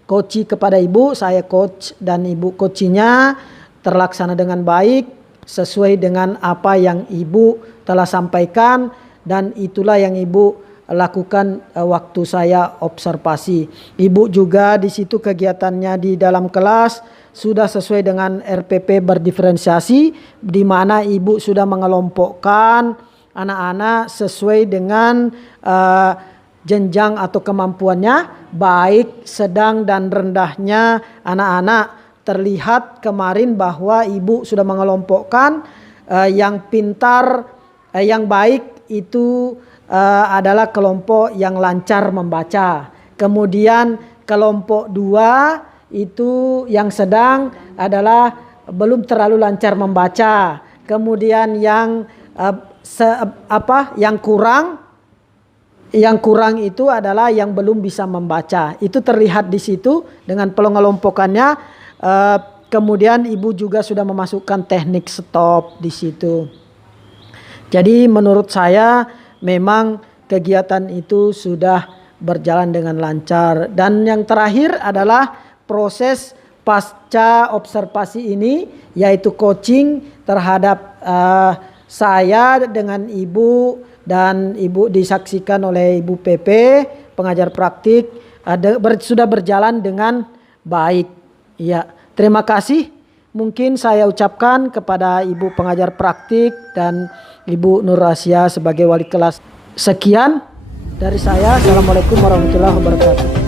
coaching kepada Ibu, saya coach dan Ibu coachingnya terlaksana dengan baik sesuai dengan apa yang Ibu telah sampaikan, dan itulah yang Ibu lakukan waktu saya observasi. Ibu juga di situ kegiatannya di dalam kelas sudah sesuai dengan RPP berdiferensiasi, di mana Ibu sudah mengelompokkan anak-anak sesuai dengan jenjang atau kemampuannya, baik, sedang, dan rendahnya anak-anak. Terlihat kemarin bahwa Ibu sudah mengelompokkan yang pintar, yang baik itu adalah kelompok yang lancar membaca. Kemudian kelompok 2 itu yang sedang adalah belum terlalu lancar membaca. Kemudian yang kurang itu adalah yang belum bisa membaca. Itu terlihat di situ dengan pengelompokannya. Kemudian Ibu juga sudah memasukkan teknik stop di situ. Jadi menurut saya memang kegiatan itu sudah berjalan dengan lancar. Dan yang terakhir adalah proses pasca observasi ini, yaitu coaching terhadap saya dengan Ibu, dan Ibu disaksikan oleh Ibu PP pengajar praktik sudah berjalan dengan baik. Ya, terima kasih. Mungkin saya ucapkan kepada Ibu pengajar praktik dan Ibu Nur Rasya sebagai wali kelas. Sekian dari saya. Assalamualaikum warahmatullahi wabarakatuh.